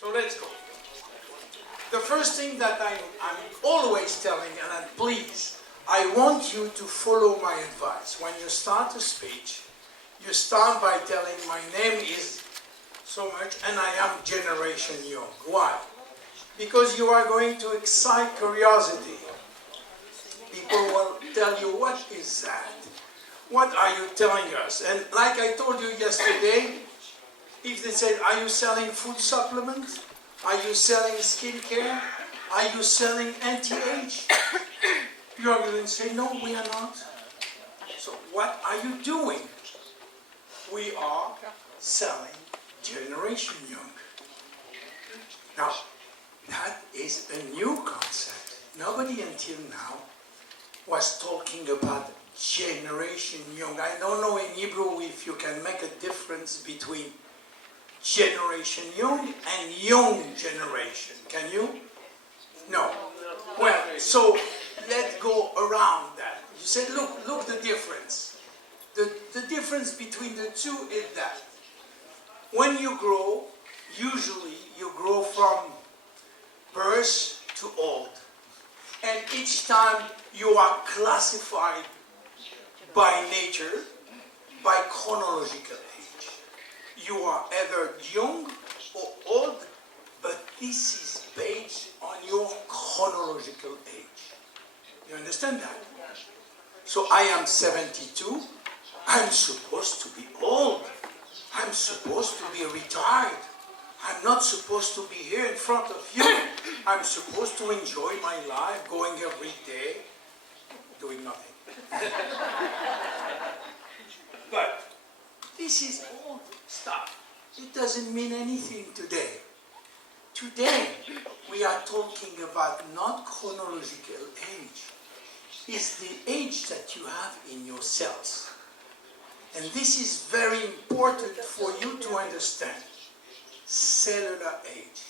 So let's go. The first thing that I'm always telling, and please, I want you to follow my advice. When you start a speech, you start by telling my name is so much and I am Generation Young. Why? Because you are going to excite curiosity. People will tell you, what is that? What are you telling us? And like I told you yesterday, if they said, are you selling food supplements? Are you selling skincare? Are you selling anti-age? You are going to say, no, we are not. So what are you doing? We are selling Generation Young. Now, that is a new concept. Nobody until now was talking about Generation Young. I don't know in Hebrew if you can make a difference between Generation Young and Young Generation. Can you? No. Well, so let's go around that. You said, look the difference. The difference between the two is that when you grow, usually you grow from birth to old. And each time you are classified by nature, by chronological age. You are either young or old, but this is based on your chronological age. You understand that? So I am 72. I'm supposed to be old. I'm supposed to be retired. I'm not supposed to be here in front of you. I'm supposed to enjoy my life, going every day, doing nothing. But this is old stuff. It doesn't mean anything today. Today, we are talking about not chronological age. It's the age that you have in your cells. And this is very important for you to understand. Cellular age,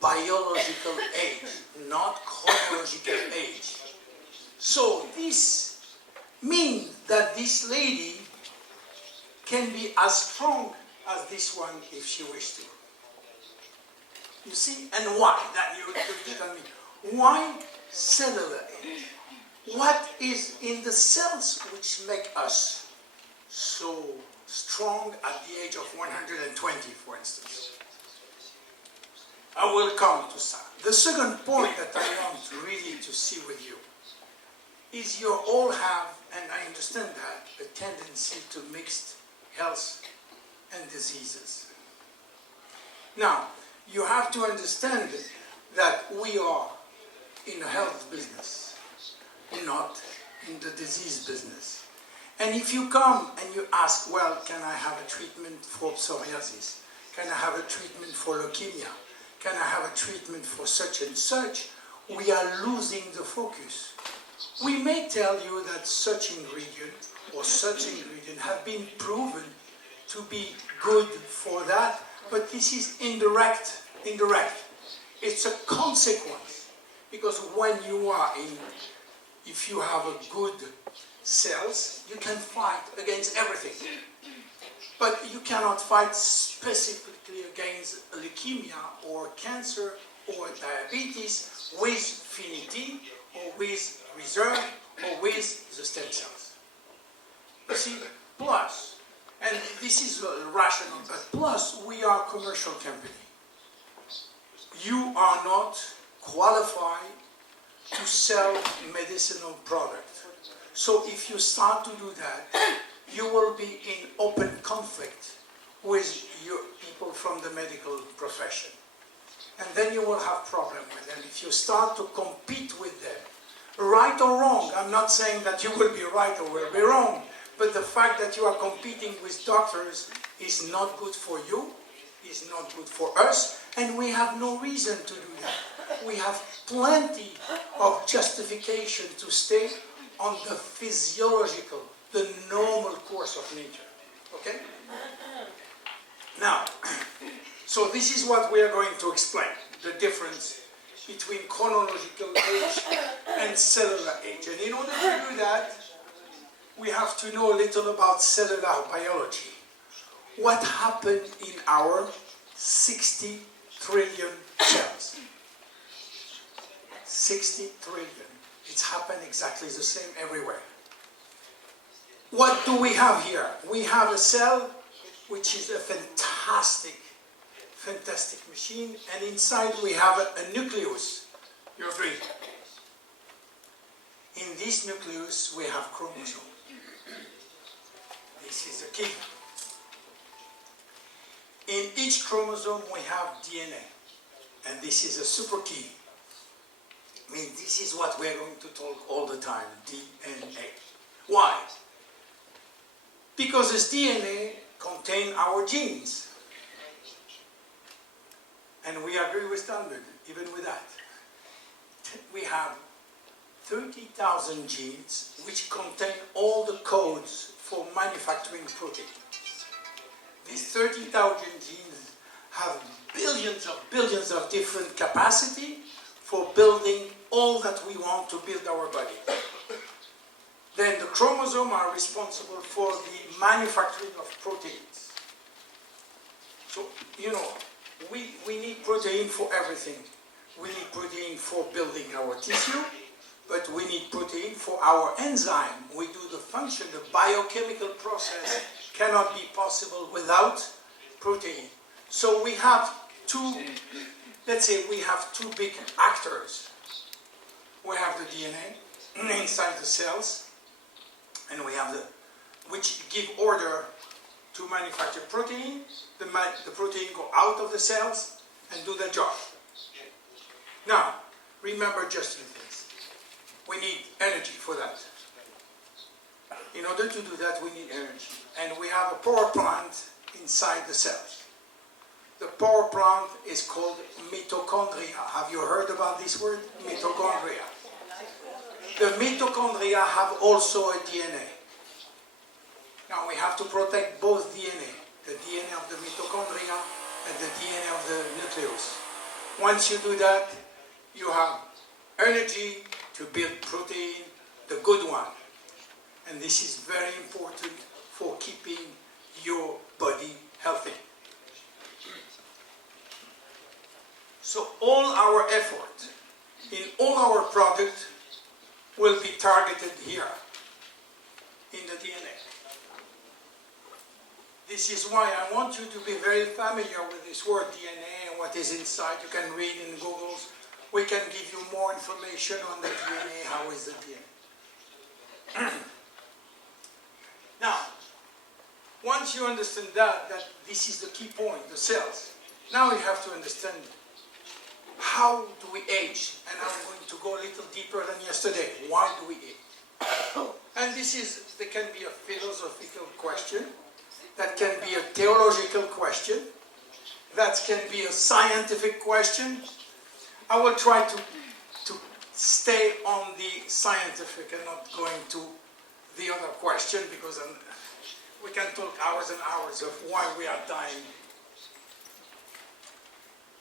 biological age, not chronological age. So this means that this lady can be as strong as this one if she wishes to. You see? And why? That you tell me. Why cellular age? What is in the cells which make us so strong at the age of 120, for instance? I will come to some. The second point that I want really to see with you is you all have, and I understand that, a tendency to mix health and diseases. Now, you have to understand that we are in the health business, not in the disease business. And if you come and you ask, well, can I have a treatment for psoriasis? Can I have a treatment for leukemia? Can I have a treatment for such and such? We are losing the focus. We may tell you that such ingredient or such ingredient have been proven to be good for that, but this is indirect. It's a consequence, because when you are if you have a good cells, you can fight against everything. But you cannot fight specifically against leukemia or cancer or diabetes with finity or with reserve or with the stem cells. You see, plus, and this is rational, but plus we are a commercial company. You are not qualified to sell medicinal products. So if you start to do that, you will be in open conflict with your people from the medical profession. And then you will have problem with them if you start to compete with them. Right or wrong, I'm not saying that you will be right or will be wrong, but the fact that you are competing with doctors is not good for you, is not good for us, and we have no reason to do that. We have plenty of justification to stay on the physiological, the normal course of nature. Okay? Now, so this is what we are going to explain, the difference between chronological age and cellular age. And in order to do that, we have to know a little about cellular biology. What happened in our 63 trillion cells. 60 trillion. It's happened exactly the same everywhere. What do we have here? We have a cell which is a fantastic machine, and inside we have a nucleus. You agree? In this nucleus we have chromosome. This is the key. In each chromosome we have DNA, and this is a super key. I mean, this is what we're going to talk all the time, DNA. Why? Because this DNA contains our genes. And we agree with standard, even with that. We have 30,000 genes which contain all the codes for manufacturing protein. These 30,000 genes have billions of different capacity for building all that we want to build our body. Then the chromosomes are responsible for the manufacturing of proteins. So, you know, we need protein for everything. We need protein for building our tissue, but we need protein for our enzyme. We do the function, the biochemical process cannot be possible without protein. So we have two, let's say we have two big actors. We have the DNA inside the cells, and we have which give order to manufacture protein. The protein go out of the cells and do their job. Now, remember just two things. We need energy for that. In order to do that, we need energy. And we have a power plant inside the cells. The power plant is called mitochondria. Have you heard about this word? Mitochondria. The mitochondria have also a DNA. Now we have to protect both DNA, the DNA of the mitochondria and the DNA of the nucleus. Once you do that, you have energy to build protein, the good one. And this is very important for keeping your body healthy. So all our effort in all our products will be targeted here, in the DNA. This is why I want you to be very familiar with this word DNA and what is inside. You can read in Google. We can give you more information on the DNA, how is the DNA. Now, once you understand that this is the key point, the cells, now you have to understand how do we age? And I'm going to go a little deeper than yesterday. Why do we age? And there can be a philosophical question, that can be a theological question, that can be a scientific question. I will try to stay on the scientific and not going to the other question, because we can talk hours and hours of why we are dying.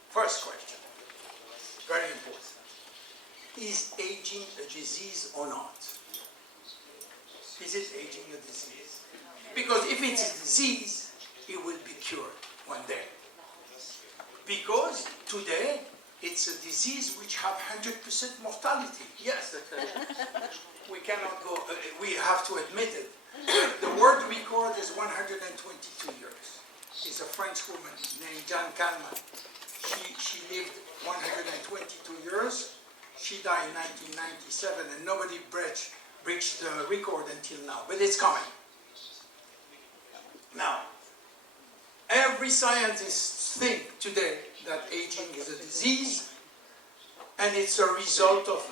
First question, very important. Is aging a disease or not? Is it aging a disease? Because if it's a disease, it will be cured one day. Because today, it's a disease which have 100% mortality. Yes, we cannot go, we have to admit it. The world record is 122 years. It's a French woman named Jeanne Calment. She lived 122 years. She died in 1997, and nobody breached the record until now. But it's coming. Now, every scientist thinks today that aging is a disease, and it's a result of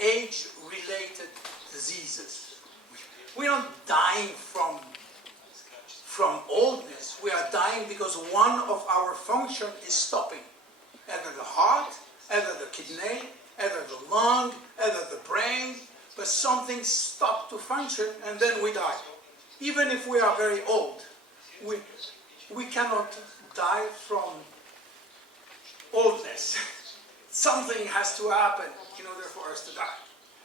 age-related diseases. We are not dying from oldness. We are dying because one of our functions is stopping. Either the heart, either the kidney, either the lung, either the brain, but something stopped to function and then we die. Even if we are very old, we cannot die from oldness. Something has to happen in order for us to die.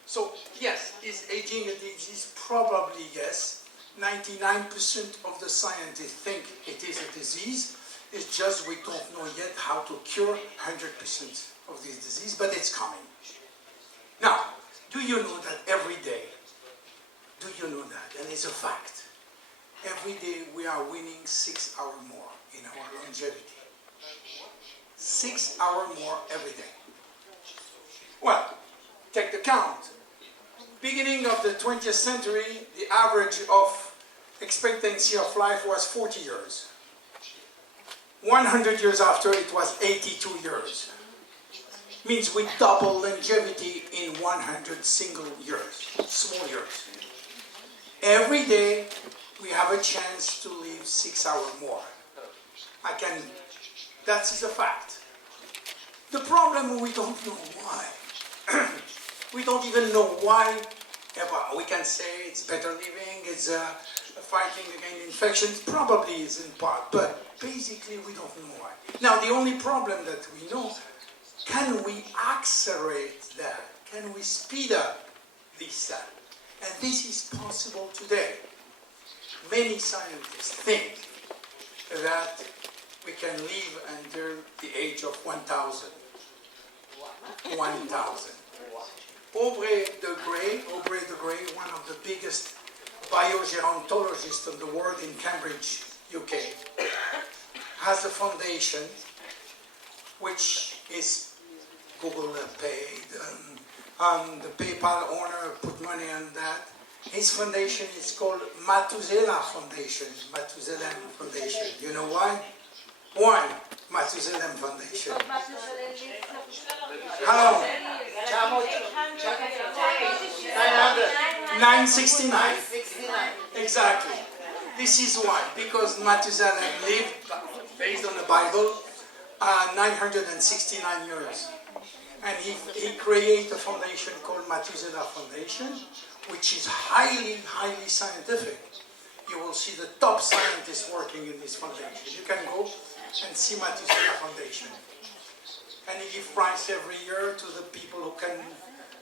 So yes, is aging a disease? Probably yes. 99% of the scientists think it is a disease. It's just we don't know yet how to cure 100% of this disease, but it's coming. Now, do you know that every day, do you know that, and it's a fact, every day we are winning 6 hours more in our longevity. 6 hours more every day. Well, take the count. Beginning of the 20th century, the average of expectancy of life was 40 years. 100 years after, it was 82 years. Means we double longevity in 100 single years, small years. Every day, we have a chance to live 6 hours more. That is a fact. The problem, we don't know why. We don't even know why ever. We can say it's better living, it's fighting against infections, probably is in part, but basically we don't know why. Now, the only problem that we know, can we accelerate that? Can we speed up this up? And this is possible today. Many scientists think that we can live until the age of 1,000. 1,000. Aubrey de Grey, one of the biggest biogerontologists in the world in Cambridge, UK, has a foundation which is Google paid, and the PayPal owner put money on that. His foundation is called Methuselah Foundation, Methuselah Foundation. You know why? Why Methuselah Foundation? How long? 969. Exactly. This is why. Because Methuselah lived, based on the Bible, 969 years. And he created a foundation called Methuselah Foundation, which is highly, highly scientific. You will see the top scientists working in this foundation. You can go and see Methuselah Foundation. And he gives prize every year to the people who can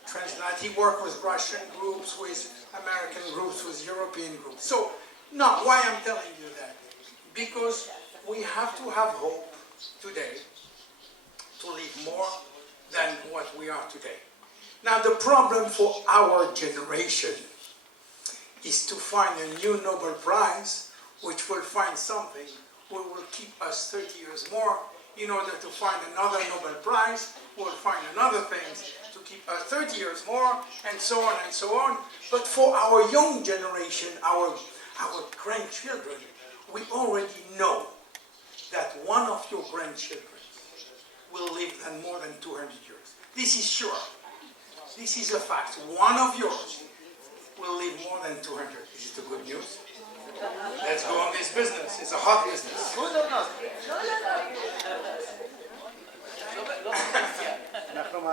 translate. He works with Russian groups, with American groups, with European groups. So, now, why I'm telling you that? Because we have to have hope today to live more than what we are today. Now, the problem for our generation is to find a new Nobel Prize, which will find something which will keep us 30 years more. In order to find another Nobel Prize, we'll find another things to keep us 30 years more, and so on and so on. But for our young generation, our grandchildren, we already know that one of your grandchildren will live more than 200 years. This is sure. This is a fact. One of yours will live more than 200. Is it the good news? Let's go on this business. It's a hot business.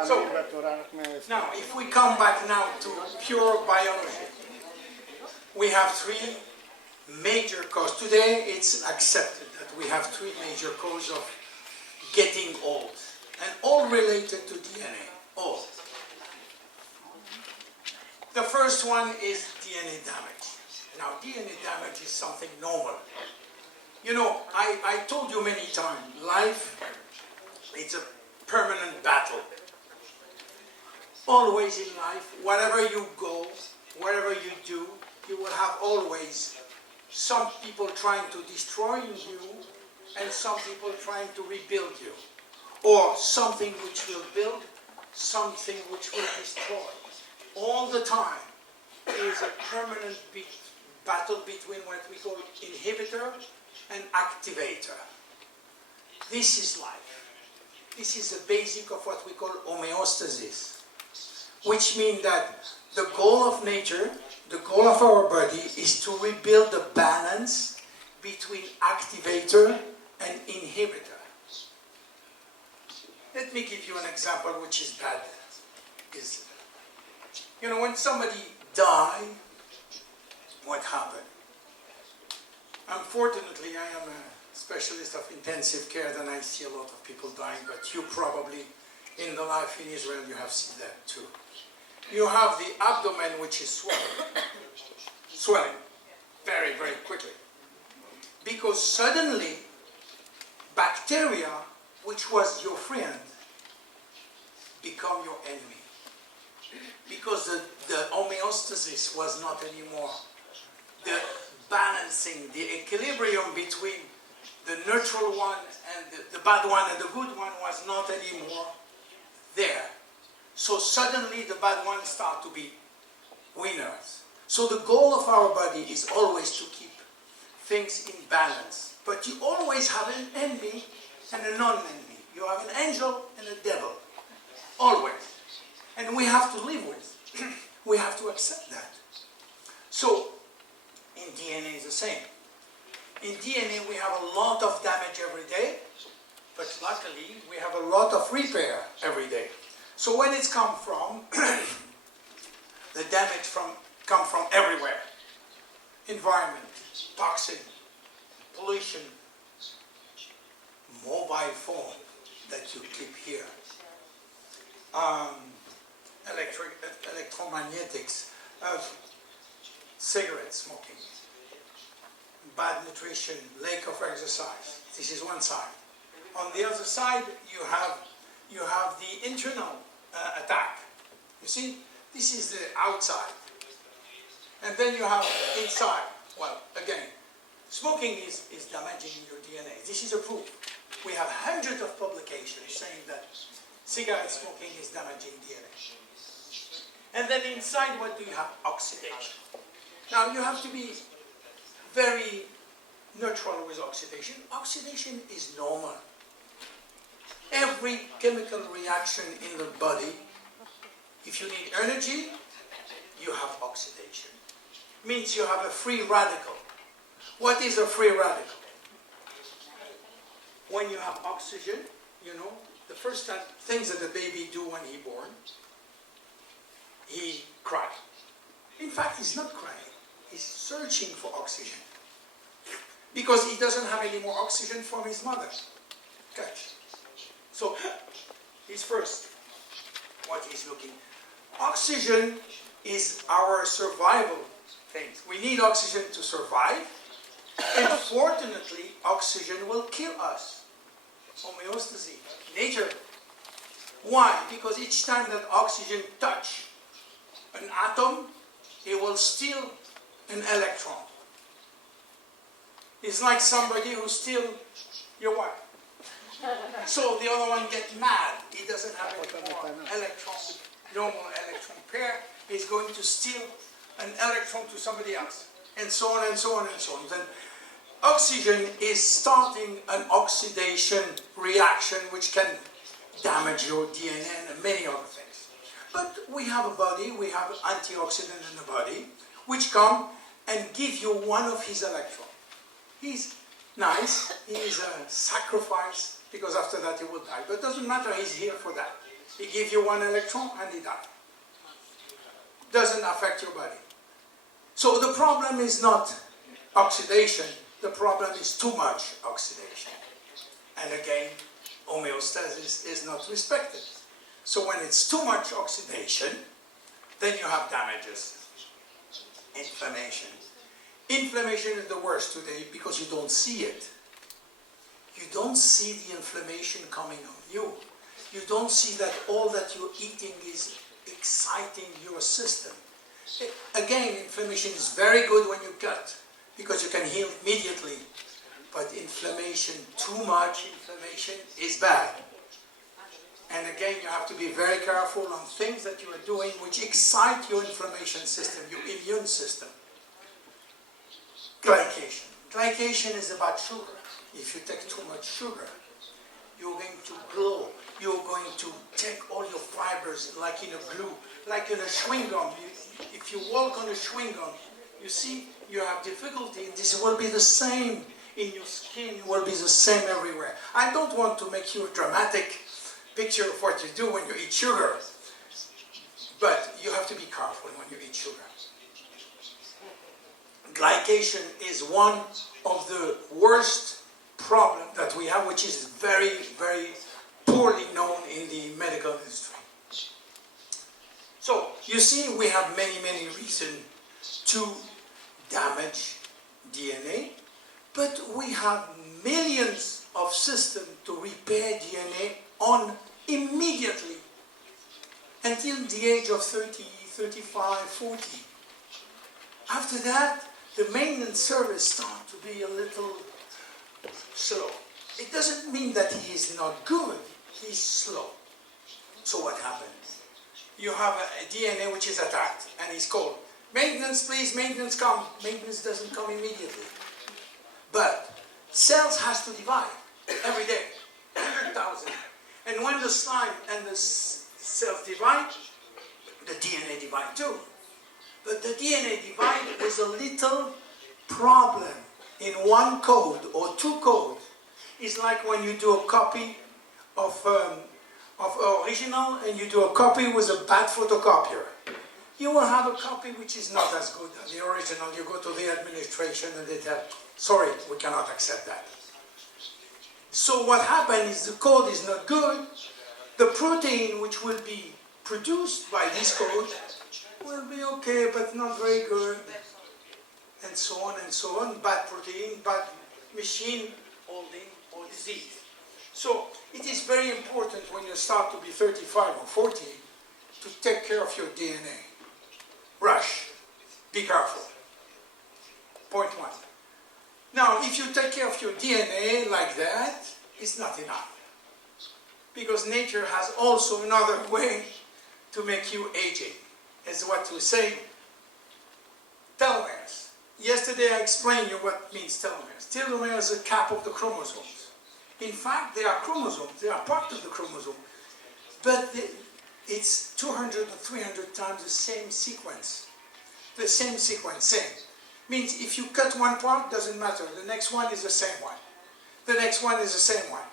So, now, if we come back now to pure biology, we have three major causes. Today, it's accepted that we have three major causes of getting old, and all related to DNA. All. The first one is DNA damage. Now, DNA damage is something normal. You know, I told you many times, life, it's a permanent battle. Always in life, wherever you go, wherever you do, you will have always some people trying to destroy you and some people trying to rebuild you. Or something which will build, something which will destroy. All the time, there is a permanent battle between what we call inhibitor and activator. This is life. This is the basic of what we call homeostasis, which means that the goal of nature, the goal of our body, is to rebuild the balance between activator and inhibitor. Let me give you an example which is bad. You know, when somebody dies, what happened? Unfortunately, I am a specialist of intensive care, and I see a lot of people dying, but you probably, in the life in Israel, you have seen that too. You have the abdomen which is swelling very, very quickly. Because suddenly, bacteria, which was your friend, become your enemy. Because the homeostasis was not anymore. The balancing, the equilibrium between the neutral one and the bad one and the good one was not anymore there. So suddenly the bad ones start to be winners. So the goal of our body is always to keep things in balance. But you always have an enemy and a non-enemy. You have an angel and a devil. Always. And we have to live with. We have to accept that. So, in DNA is the same. In DNA we have a lot of damage every day, but luckily we have a lot of repair every day. So when it's come from, the damage come from everywhere. Environment, toxin, pollution, mobile phone that you keep here, electromagnetics, cigarette smoking, bad nutrition, lack of exercise. This is one side. On the other side, you have the internal attack. You see, this is the outside. And then you have inside. Well, again, smoking is damaging your DNA. This is a proof. We have hundreds of publications saying that cigarette smoking is damaging DNA. And then inside, what do you have? Oxidation. Now, you have to be very neutral with oxidation. Oxidation is normal. Every chemical reaction in the body, if you need energy, you have oxidation. Means you have a free radical. What is a free radical? When you have oxygen, you know, the first things that the baby do when he's born, he cries. In fact, he's not crying. He's searching for oxygen. Because he doesn't have any more oxygen from his mother. Catch. So, he's first what he's looking. Oxygen is our survival thing. We need oxygen to survive. Unfortunately, oxygen will kill us. Homeostasis. Nature. Why? Because each time that oxygen touches an atom, it will steal an electron. It's like somebody who steals your wife. So the other one gets mad. He doesn't have any more electron, normal electron pair. He's going to steal an electron to somebody else. And so on and so on and so on. Then oxygen is starting an oxidation reaction which can damage your DNA and many other things. But we have a body, we have antioxidant in the body, which come and give you one of his electrons. He's nice, he's a sacrifice, because after that he will die. But it doesn't matter, he's here for that. He gives you one electron and he dies. Doesn't affect your body. So the problem is not oxidation, the problem is too much oxidation. And again, homeostasis is not respected. So when it's too much oxidation, then you have damages. Inflammation. Inflammation is the worst today because you don't see it. You don't see the inflammation coming on you. You don't see that all that you're eating is exciting your system. Again, inflammation is very good when you cut because you can heal immediately. But inflammation, too much inflammation is bad. And again, you have to be very careful on things that you are doing which excite your inflammation system, your immune system. Glycation. Glycation is about sugar. If you take too much sugar, you're going to glow. You're going to take all your fibers like in a glue, like in a chewing gum. If you walk on a chewing gum, you see, you have difficulty. This will be the same in your skin. It will be the same everywhere. I don't want to make you a dramatic picture of what you do when you eat sugar. But you have to be careful when you eat sugar. Glycation is one of the worst problems that we have, which is very, very poorly known in the medical industry. So, you see, we have many, many reasons to damage DNA, but we have millions of system to repair DNA on immediately until the age of 30, 35, 40. After that, the maintenance service starts to be a little slow. It doesn't mean that he is not good, he's slow. So what happens? You have a DNA which is attacked and he's called, maintenance please, maintenance come. Maintenance doesn't come immediately. But cells has to divide every day, 100,000. And when the slime and the cells divide, the DNA divide too. But the DNA divide with a little problem in one code or two codes. It's like when you do a copy of original and you do a copy with a bad photocopier. You will have a copy which is not as good as the original. You go to the administration and they tell, sorry, we cannot accept that. So what happens is the code is not good. The protein which will be produced by this code will be okay, but not very good. And so on and so on. Bad protein, bad machine holding or disease. So it is very important when you start to be 35 or 40 to take care of your DNA. Rush. Be careful. Point one. Now, if you take care of your DNA like that, it's not enough. Because nature has also another way to make you aging. As what we say, telomeres. Yesterday I explained you what means telomeres. Telomeres is a cap of the chromosomes. In fact, they are chromosomes. They are part of the chromosome. But it's 200 or 300 times the same sequence. The same sequence, same. Means if you cut one part, doesn't matter. The next one is the same one. The next one is the same one.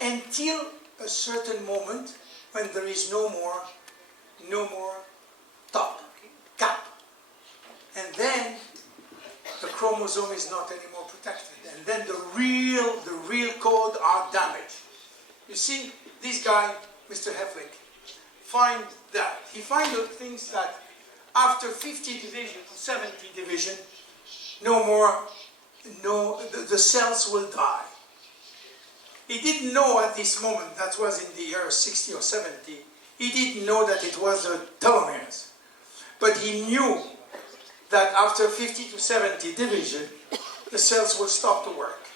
Until a certain moment when there is no more top, cap. And then the chromosome is not anymore protected. And then the real code are damaged. You see, this guy, Mr. Heflick, find that. He finds out things that after 50 division, 70 division, the cells will die. He didn't know at this moment, that was in the year 60 or 70, he didn't know that it was the telomeres. But he knew that after 50 to 70 division, the cells will stop to work.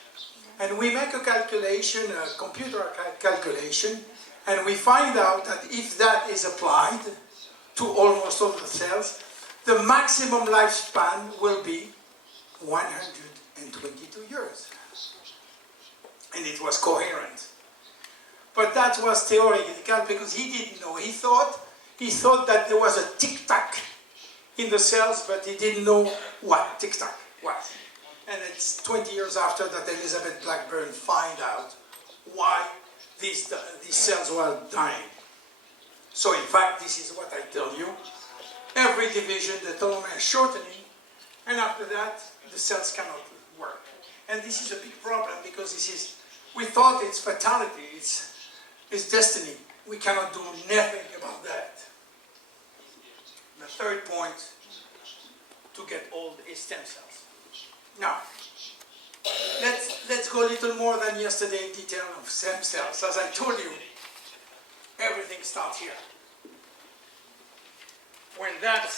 And we make a calculation, a computer calculation, and we find out that if that is applied to almost all the cells, the maximum lifespan will be 122 years. And it was coherent. But that was theoretical because he didn't know. He thought that there was a tic-tac in the cells, but he didn't know what tic-tac was. And it's 20 years after that Elizabeth Blackburn found out why these cells were dying. So in fact, this is what I tell you. Every division, the telomere is shortening, and after that, the cells cannot work. And this is a big problem because we thought it's fatality, it's destiny. We cannot do nothing about that. The third point to get old is stem cells. Now, let's go a little more than yesterday in detail of stem cells. As I told you, everything starts here. When that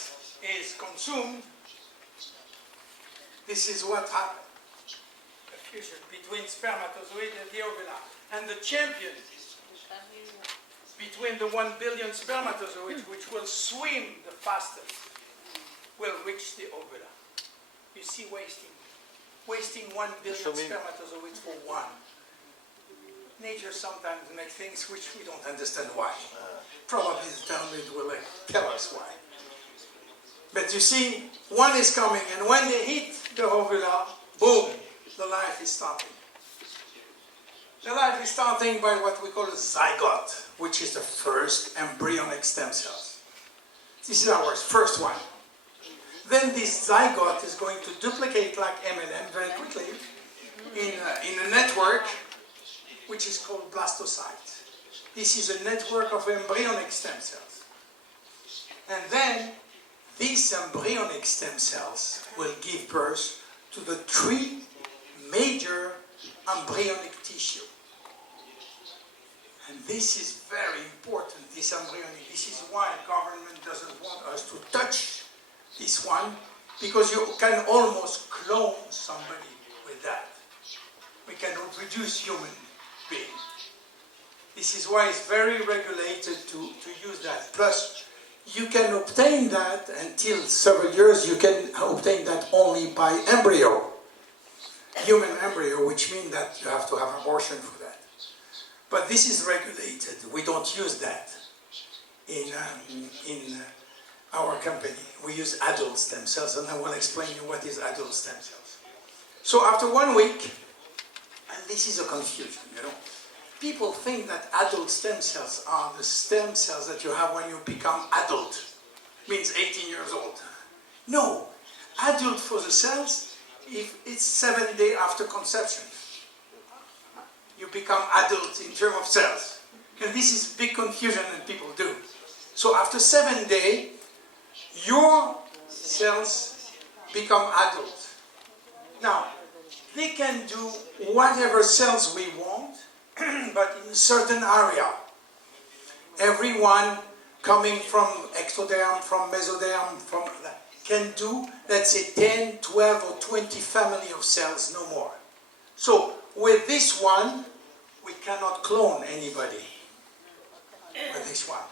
is consumed, this is what happens. A fusion between spermatozoid and the ovula. And the champion between the 1 billion spermatozoids, which will swim the fastest, will reach the ovula. You see wasting 1 billion spermatozoids for one. Nature sometimes makes things which we don't understand why. Probably the Talmud will tell us why. But you see, one is coming, and when they hit the ovula, boom, the life is starting. The life is starting by what we call a zygote, which is the first embryonic stem cells. This is our first one. Then this zygote is going to duplicate like MLM very quickly in a network which is called blastocyte. This is a network of embryonic stem cells. And then these embryonic stem cells will give birth to the 3 major embryonic tissue. And this is very important, this embryonic. This is why government doesn't want us to touch this one, because you can almost clone somebody with that. We can reproduce human beings. This is why it's very regulated to use that. Plus, you can obtain that until several years, you can obtain that only by embryo. Human embryo, which means that you have to have abortion for that. But this is regulated. We don't use that in our company. We use adult stem cells, and I will explain you what is adult stem cells. So after 1 week, and this is a confusion, you know. People think that adult stem cells are the stem cells that you have when you become adult. Means 18 years old. No. Adult for the cells, if it's 7 days after conception. You become adult in terms of cells. And this is big confusion that people do. So after 7 days, your cells become adult. Now, they can do whatever cells we want, but in a certain area. Everyone coming from ectoderm, from mesoderm, from can do, let's say, 10, 12, or 20 family of cells, no more. So, with this one, we cannot clone anybody. With this one.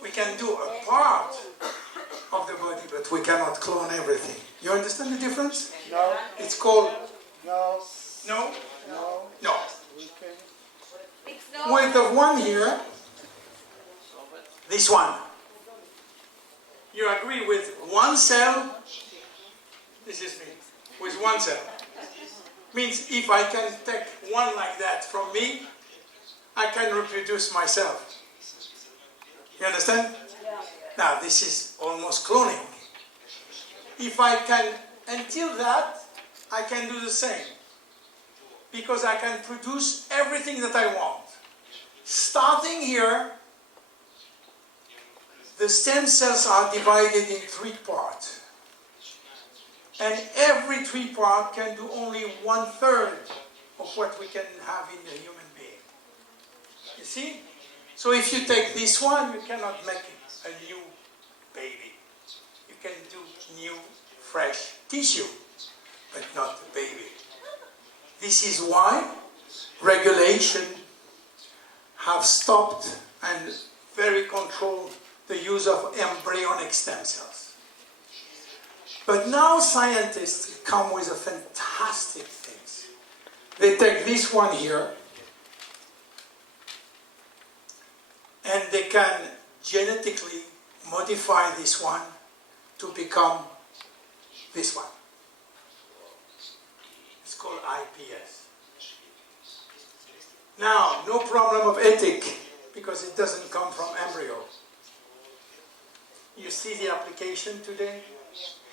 We can do a part of the body, but we cannot clone everything. You understand the difference? No. It's called... No. No? No. No. We can. With the one here, this one. You agree with one cell? This is me. With one cell. Means if I can take one like that from me, I can reproduce myself. You understand? Yeah. Now this is almost cloning. If I can, until that, I can do the same. Because I can produce everything that I want. Starting here, the stem cells are divided in 3 parts. And every 3 parts can do only 1/3 of what we can have in the human being. You see? So if you take this one, you cannot make a new baby. You can do new, fresh tissue, but not the baby. This is why regulation have stopped and very controlled the use of embryonic stem cells. But now scientists come with a fantastic things. They take this one here and they can genetically modify this one to become this one. It's called IPS. Now, no problem of ethic because it doesn't come from embryo. You see the application today?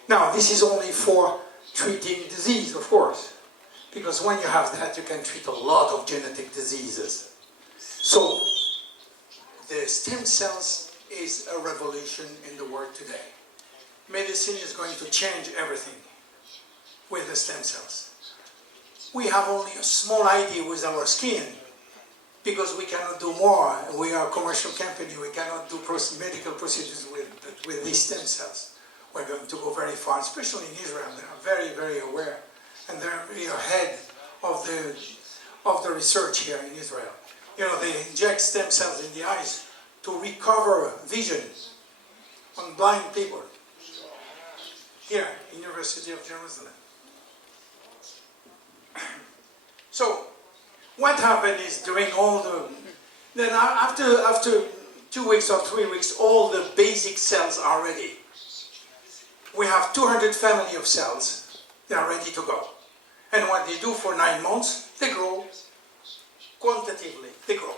Now, this is only for treating disease, of course, because when you have that, you can treat a lot of genetic diseases. So, the stem cells is a revolution in the world today. Medicine is going to change everything with the stem cells. We have only a small idea with our skin, because we cannot do more. We are a commercial company, we cannot do medical procedures with these stem cells. We're going to go very far, especially in Israel. They are very, very aware, and they're really ahead of the research here in Israel. You know, they inject stem cells in the eyes to recover vision on blind people. Here, University of Jerusalem. So, what happened is during all the... Then after 2 weeks or 3 weeks, all the basic cells are ready. We have 200 family of cells. They are ready to go. And what they do for 9 months, they grow. Quantitatively, they grow.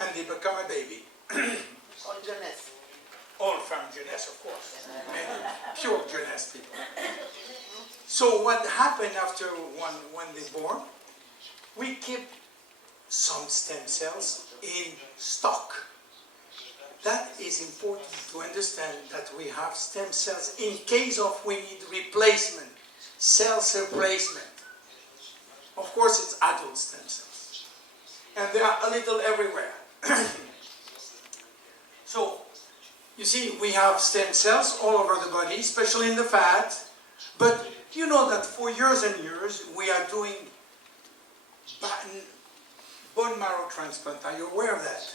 And they become a baby. All Jeunesse. All from Jeunesse, of course. And pure Jeunesse people. So what happened after when they're born, we keep some stem cells in stock. That is important to understand that we have stem cells in case of we need replacement, cells replacement. Of course, it's adult stem cells. and they are a little everywhere. So, you see, we have stem cells all over the body, especially in the fat, but you know that for years and years we are doing bone marrow transplant. Are you aware of that?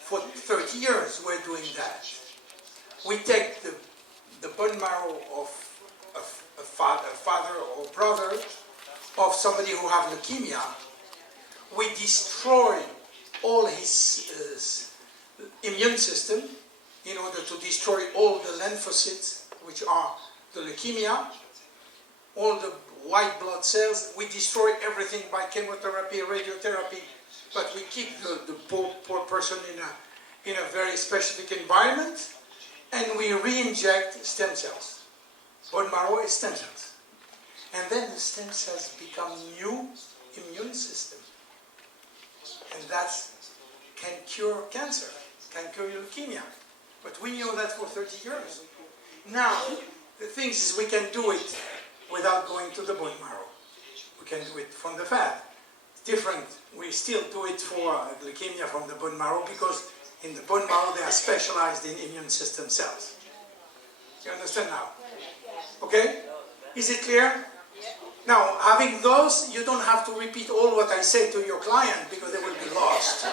For 30 years we're doing that. We take the bone marrow of a father or brother of somebody who has leukemia. We destroy all his immune system in order to destroy all the lymphocytes, which are the leukemia, all the white blood cells. We destroy everything by chemotherapy, radiotherapy, but we keep the poor person in a very specific environment, and we re-inject stem cells. Bone marrow is stem cells. And then the stem cells become new immune system. And that can cure cancer, can cure leukemia. But we knew that for 30 years. Now, the thing is we can do it without going to the bone marrow. We can do it from the fat. It's different. We still do it for leukemia from the bone marrow because in the bone marrow they are specialized in immune system cells. You understand now? Okay? Is it clear? Now, having those, you don't have to repeat all what I say to your client because they will be lost.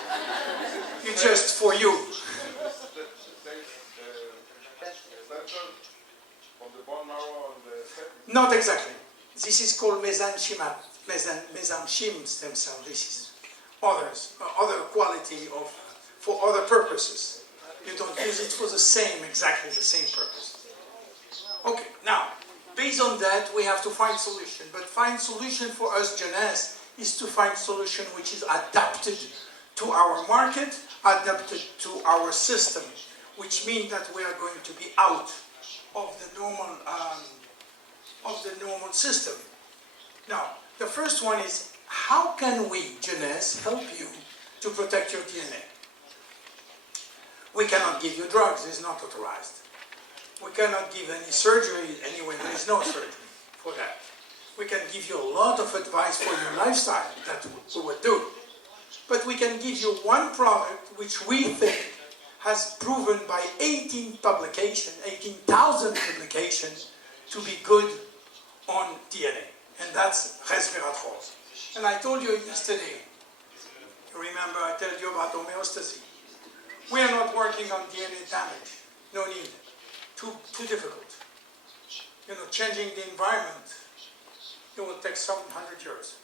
It's just for you. Not exactly. This is called mesenchymal stem cell. This is other quality for other purposes. You don't use it for exactly the same purpose. Okay, now, based on that, we have to find solution. But find solution for us, Jeunesse, is to find solution which is adapted to our market, adapted to our system, which means that we are going to be out of the normal system. Now, the first one is, how can we, Jeunesse, help you to protect your DNA? We cannot give you drugs, it's not authorized. We cannot give any surgery anyway, there is no surgery for that. We can give you a lot of advice for your lifestyle, that we would do. But we can give you one product which we think has proven by 18,000 publications to be good on DNA. And that's resveratrol. And I told you yesterday, you remember I told you about homeostasis. We are not working on DNA damage, no need. Too difficult. You know, changing the environment, it will take some 100 years.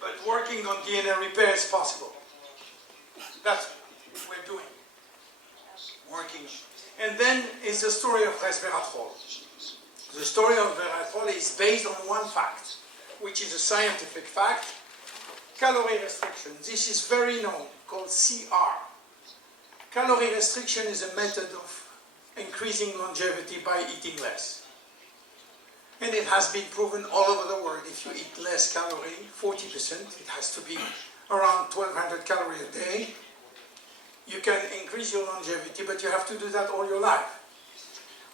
But working on DNA repair is possible. That's what we're doing. Working. And then is the story of resveratrol. The story of resveratrol is based on one fact, which is a scientific fact, calorie restriction. This is very known, called CR. Calorie restriction is a method of increasing longevity by eating less. And it has been proven all over the world. If you eat less calorie, 40%, it has to be around 1,200 calories a day, you can increase your longevity, but you have to do that all your life.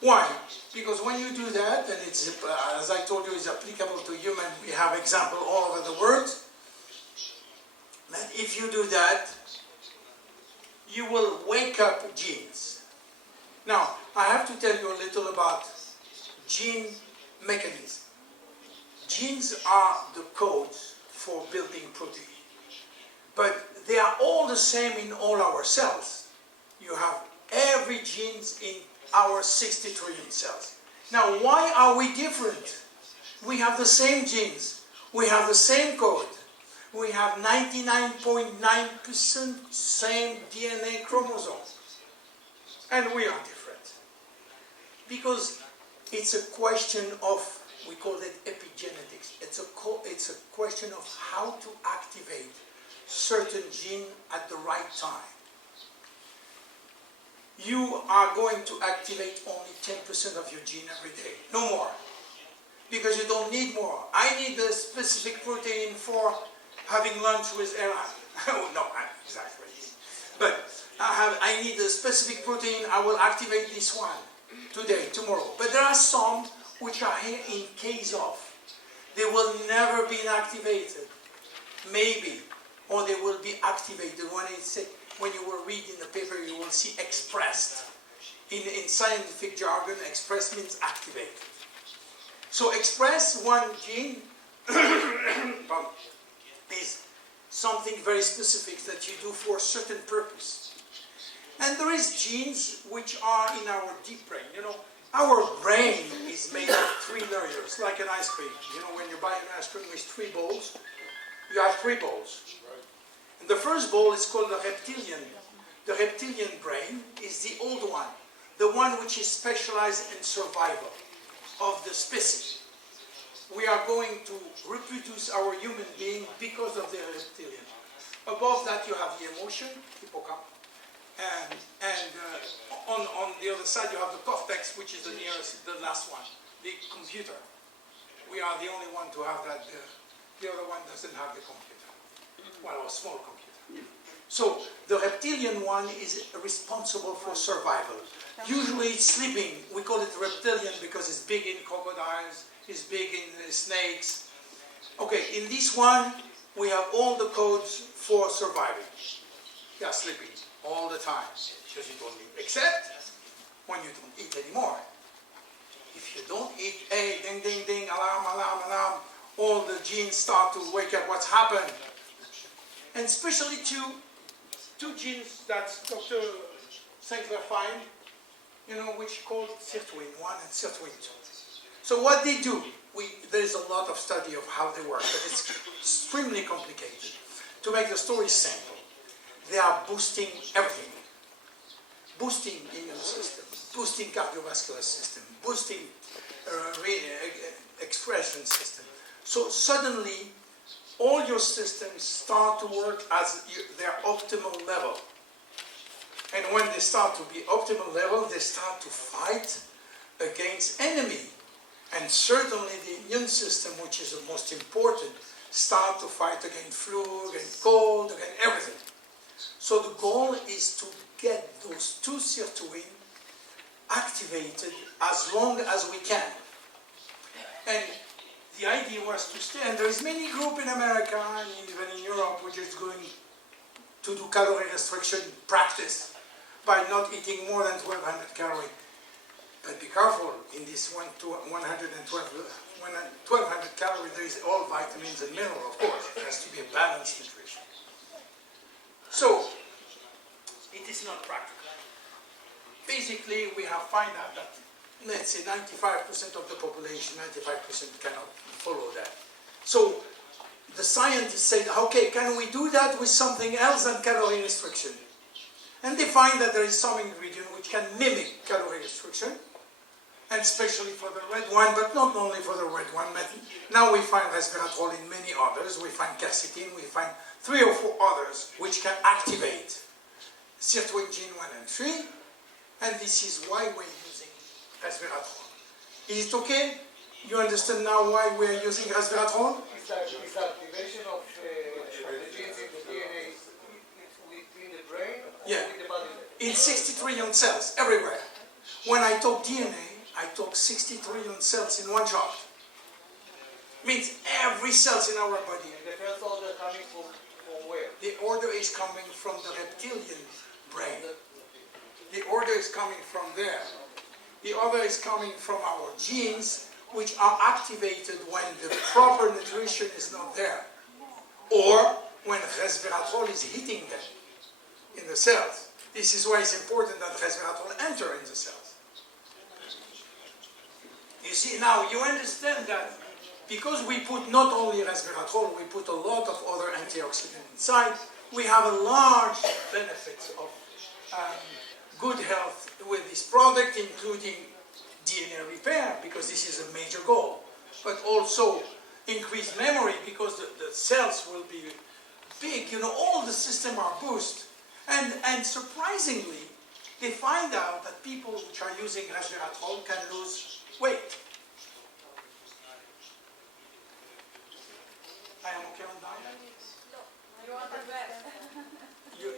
Why? Because when you do that, and it's, as I told you, it's applicable to human, we have examples all over the world, that if you do that, you will wake up genes. Now, I have to tell you a little about gene mechanism. Genes are the codes for building protein. But they are all the same in all our cells. You have every gene in our 60 trillion cells. Now, why are we different? We have the same genes. We have the same code. We have 99.9% same DNA chromosome. And we are different. Because it's a question of, we call it epigenetics. It's a question of how to activate certain gene at the right time. You are going to activate only 10% of your gene every day, no more. Because you don't need more. I need a specific protein for having lunch with Aaron. Oh, no, exactly. But I need a specific protein, I will activate this one today, tomorrow. But there are some which are here in case of. They will never be activated. Maybe or they will be activated. When you will read in the paper, you will see expressed. In scientific jargon, express means activated. So express one gene is something very specific that you do for a certain purpose. And there is genes which are in our deep brain. You know, our brain is made of 3 layers, like an ice cream. You know, when you buy an ice cream with 3 bowls, you have 3 bowls. And the first bowl is called the reptilian. The reptilian brain is the old one, the one which is specialized in survival of the species. We are going to reproduce our human being because of the reptilian. Above that you have the emotion, hippocampus. And on the other side you have the cortex, which is the last one, the computer. We are the only one to have that. The other one doesn't have the computer. Well, a small computer. So the reptilian one is responsible for survival. Usually it's sleeping. We call it reptilian because it's big in crocodiles, it's big in snakes. Okay, in this one we have all the codes for surviving. You are sleeping all the time because you don't eat, except when you don't eat anymore. If you don't eat, hey, ding, ding, ding, alarm, alarm, alarm, all the genes start to wake up. What's happened? And especially two genes that Dr. Sinclair find, you know, which called sirtuin 1 and sirtuin 2. So what they do, there is a lot of study of how they work, but it's extremely complicated. To make the story simple, they are boosting everything. Boosting immune system, boosting cardiovascular system, boosting expression system. So suddenly, all your systems start to work as their optimal level. And when they start to be optimal level, they start to fight against enemy. And certainly the immune system, which is the most important, start to fight against flu, against cold, against everything. So the goal is to get those 2 sirtuin activated as long as we can. And the idea was to stay, and there is many groups in America and even in Europe which is going to do calorie restriction practice by not eating more than 1200 calories. But be careful, in this 1200 calories there is all vitamins and minerals, of course. It has to be a balanced nutrition. So, it is not practical. Basically, we have found out that, let's say 95% of the population, 95% cannot follow that. So, the scientists said, okay, can we do that with something else than calorie restriction? And they find that there is some ingredient which can mimic calorie restriction, and especially for the red one, but not only for the red one. Now we find resveratrol in many others, we find quercetin, we find 3 or 4 others which can activate sirtuin gene 1 and 3, and this is why we're using resveratrol. Is it okay? You understand now why we're using resveratrol? Is the activation of the genes in the DNA within the brain or Yeah. within the body? In 60 trillion cells, everywhere. When I talk DNA, I talk 60 trillion cells in one shot. Means every cells in our body. And the first order coming from where? The order is coming from the reptilian brain. The order is coming from there. The other is coming from our genes, which are activated when the proper nutrition is not there, or when resveratrol is hitting them in the cells. This is why it's important that resveratrol enter in the cells. You see, now you understand that because we put not only resveratrol, we put a lot of other antioxidants inside, we have a large benefit of good health with this product, including DNA repair, because this is a major goal, but also increased memory, because the cells will be big, you know, all the systems are boosted. And surprisingly, they find out that people which are using resveratrol can lose weight. I am okay on diet? You want the best. You,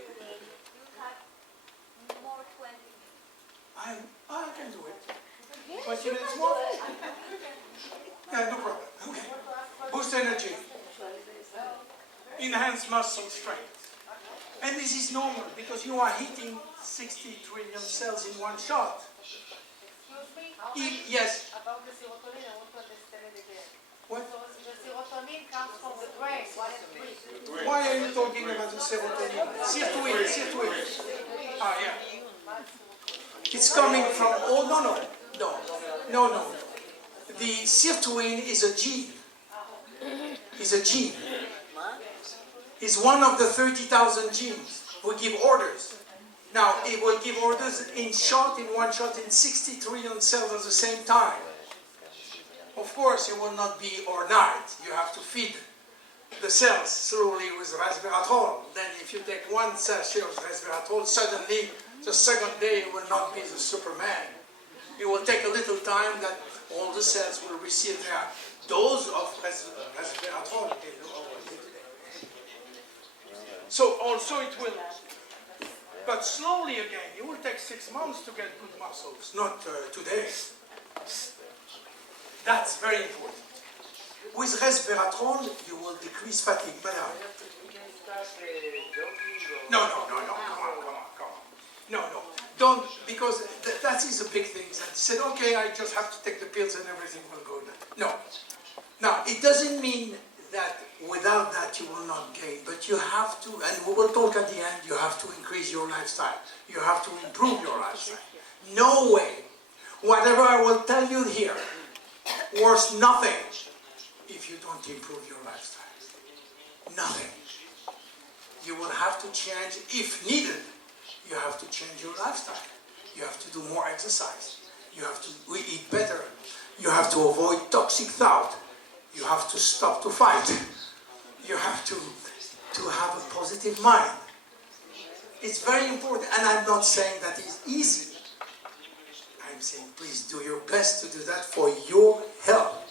You have more 20 minutes. I can do it. Yes, 20 you minutes can more? do it. Yeah, no problem. Okay. Boost energy. enhance muscle strength. And this is normal because you are hitting 60 trillion cells in one shot. Yes. About the serotonin, I want to understand it again. What? So the serotonin comes from the brain, 1 and 3. Why are you talking about the serotonin? Sirtuin. Ah, yeah. It's coming from, oh, no. The sirtuin is a gene. It's one of the 30,000 genes who give orders. Now, it will give orders in one shot, in 60 trillion cells at the same time. Of course, it will not be overnight. You have to feed the cells slowly with resveratrol. Then if you take 1 sachet of resveratrol, suddenly, the second day, it will not be the Superman. It will take a little time that all the cells will receive their dose of resveratrol. So also it will, but slowly again, it will take 6 months to get good muscles, not today. That's very important. With resveratrol, you will decrease fatigue. Madam. No, come on. No, don't, because that is a big thing. That said, okay, I just have to take the pills and everything will go down. No. Now, it doesn't mean that without that you will not gain, but you have to, and we will talk at the end, you have to increase your lifestyle. You have to improve your lifestyle. No way. Whatever I will tell you here, worth nothing if you don't improve your lifestyle. Nothing. You will have to change, if needed, you have to change your lifestyle. You have to do more exercise. You have to eat better. You have to avoid toxic thought. You have to stop to fight. You have to have a positive mind. It's very important, and I'm not saying that it's easy. I'm saying please do your best to do that for your health,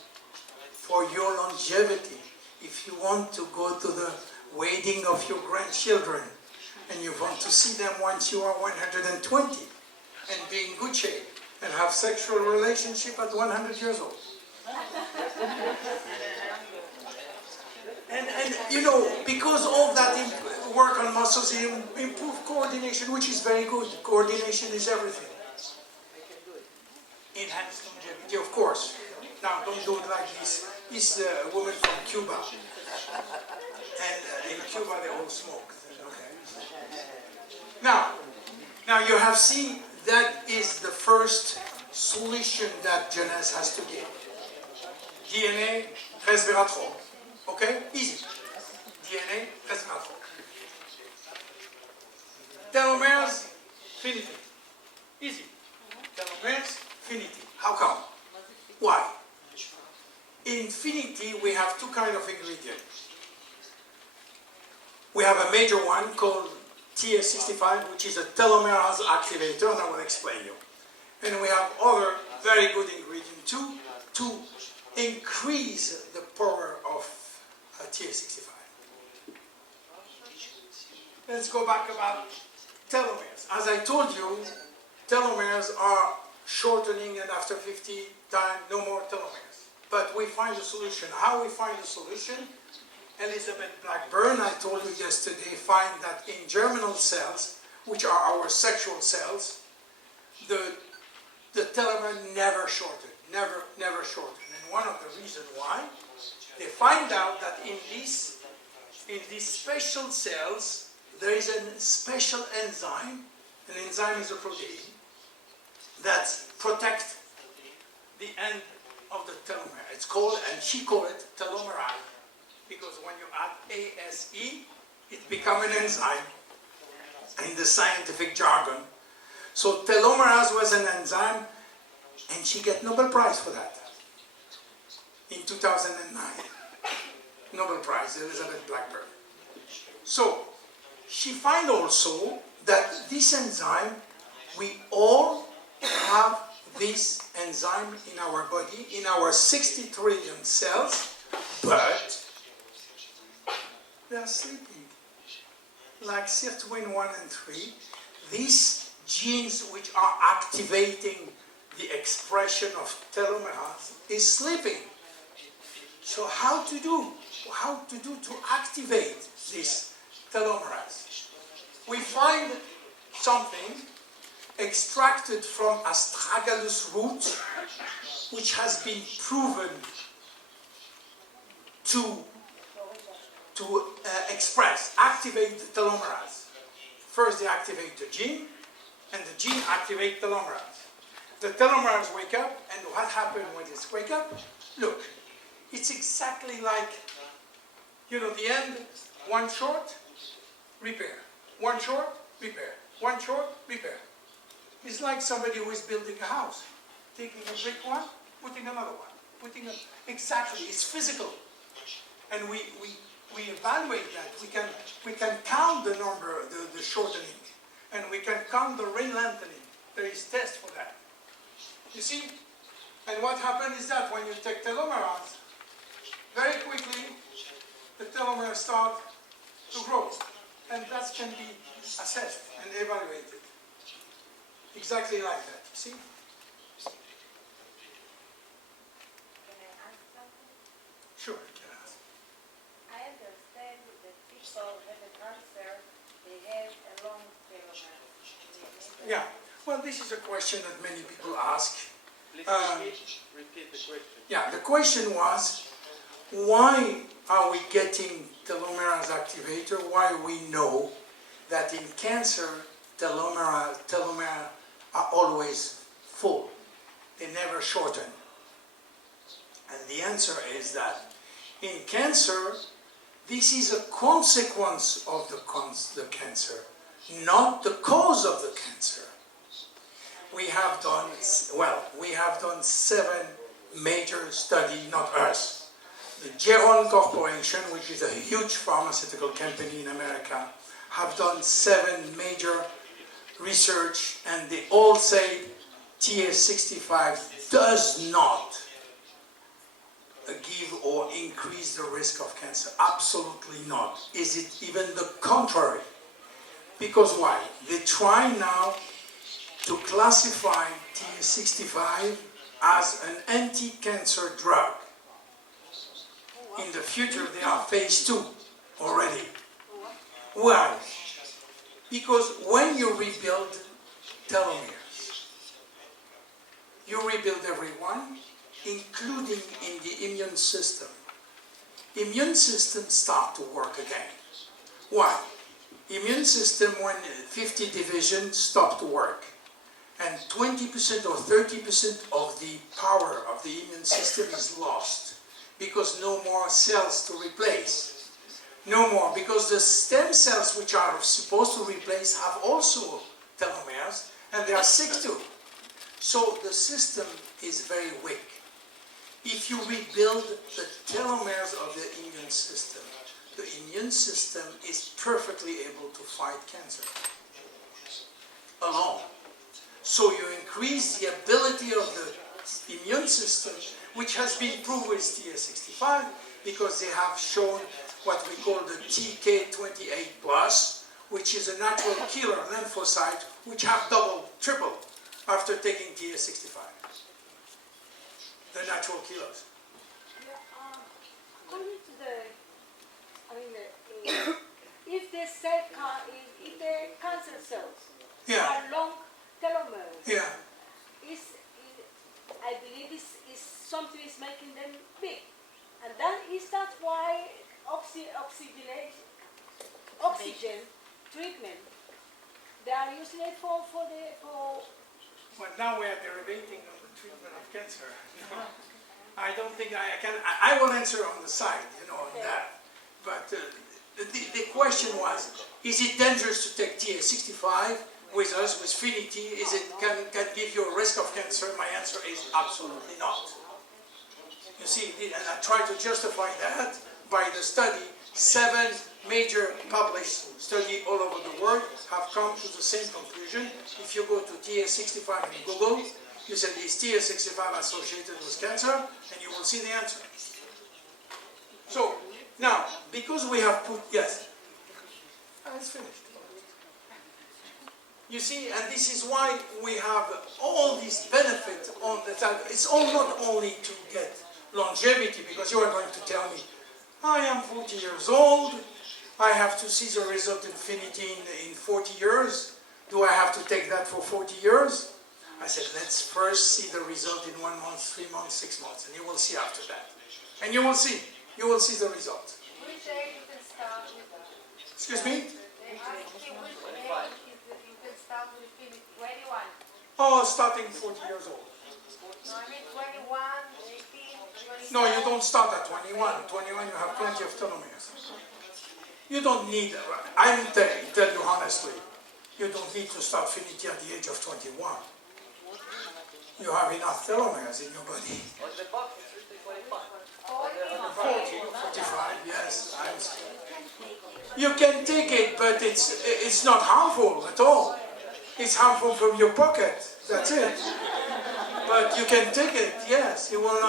for your longevity. If you want to go to the wedding of your grandchildren, and you want to see them once you are 120, and be in good shape, and have sexual relationship at 100 years old. And you know, because all that work on muscles improve coordination, which is very good. Coordination is everything. Enhance longevity, of course. Now, don't do it like this. This woman from Cuba. And in Cuba they all smoke. Okay. Now you have seen that is the first solution that Jeunesse has to give. DNA, resveratrol. Okay? Easy. DNA, resveratrol. Telomeres, finity. Easy. Telomeres, finity. How come? Why? In finity, we have 2 kinds of ingredients. We have a major one called TS65, which is a telomerase activator, and I will explain you. And we have other very good ingredients too, to increase the power of TS65. Let's go back about telomeres. As I told you, telomeres are shortening, and after 50 times, no more telomeres. But we find a solution. How we find a solution? Elizabeth Blackburn, I told you yesterday, find that in germinal cells, which are our sexual cells, the telomere never shortened, never shortened. And one of the reasons why, they find out that in these special cells, there is a special enzyme. An enzyme is a protein that protects the end of the telomere. It's called, and she called it telomerase, because when you add ASE, it becomes an enzyme in the scientific jargon. So telomerase was an enzyme, and she got Nobel Prize for that in 2009. Nobel Prize, Elizabeth Blackburn. So she find also that this enzyme, we all have this enzyme in our body, in our 60 trillion cells, but they are sleeping. Like sirtuin 1 and 3, these genes which are activating the expression of telomerase is sleeping. So how to do to activate telomerase. We find something extracted from astragalus root, which has been proven to activate the telomerase. First they activate the gene, and the gene activates telomerase. The telomerase wake up, and what happens when it wake up? Look, it's exactly like, you know, the end, one short, repair. One short, repair. One short, repair. It's like somebody who is building a house, taking a brick one, putting another one, exactly, it's physical. And we evaluate that. We can count the number, the shortening, and we can count the lengthening. There is tests for that. You see? And what happens is that when you take telomerase, very quickly the telomeres start to grow. And that can be assessed and evaluated. Exactly like that, you see? Can I ask something? Sure, you can ask. I understand that people have a cancer, they have a long telomere. Yeah, well, this is a question that many people ask. Please repeat the question. Yeah, the question was, why are we getting telomerase activator? Why we know that in cancer, telomeres are always full. They never shorten. And the answer is that in cancer, this is a consequence of the cancer, not the cause of the cancer. We have done 7 major studies, not us. The Général Corporation, which is a huge pharmaceutical company in America, have done 7 major research, and they all say TS65 does not give or increase the risk of cancer. Absolutely not. Is it even the contrary? Because why? They try now to classify TS65 as an anti-cancer drug. In the future, they are phase 2 already. Why? Because when you rebuild telomeres, you rebuild everyone, including in the immune system. Immune systems start to work again. Why? Immune system, when 50 divisions stop to work, and 20% or 30% of the power of the immune system is lost, because no more cells to replace. No more, because the stem cells which are supposed to replace have also telomeres, and they are sick too. So the system is very weak. If you rebuild the telomeres of the immune system is perfectly able to fight cancer alone. So you increase the ability of the immune system, which has been proved with TS65, because they have shown what we call the TK28+, which is a natural killer lymphocyte, which have double, triple after taking TS65. The natural killers. According to if the cancer cells are long telomeres, I believe is something is making them big, and that why oxygen treatment they are using it for. Well, now we are derivating on the treatment of cancer. I don't think I can. I will answer on the side, on that. But the question was: is it dangerous to take TS65 with us, with Finity? Can give you a risk of cancer? My answer is absolutely not. You see, and I try to justify that by the study. 7 major published studies all over the world have come to the same conclusion. If you go to TS65 in Google, you say, is TS65 associated with cancer? And you will see the answer. So, now, because we have put, yes, it's finished. You see, and this is why we have all these benefits on the side. It's all not only to get longevity, because you are going to tell me, I am 40 years old, I have to see the result infinity in 40 years. Do I have to take that for 40 years? I said, let's first see the result in 1 month, 3 months, 6 months, and you will see after that. And you will see the result. Which age you can start with that? Excuse me? They ask you which age you can start with Philip. 21. Oh, starting 40 years old. No, I mean 21, 18, 27. No, you don't start at 21. 21 you have plenty of telomeres. You don't need, I'm tell you honestly, you don't need to start finity at the age of 21. You have enough telomeres in your body. On the box it's written 25. 40, 45, yes. You can take it, but it's not harmful at all. It's harmful from your pocket. That's it. But you can take it, yes. It will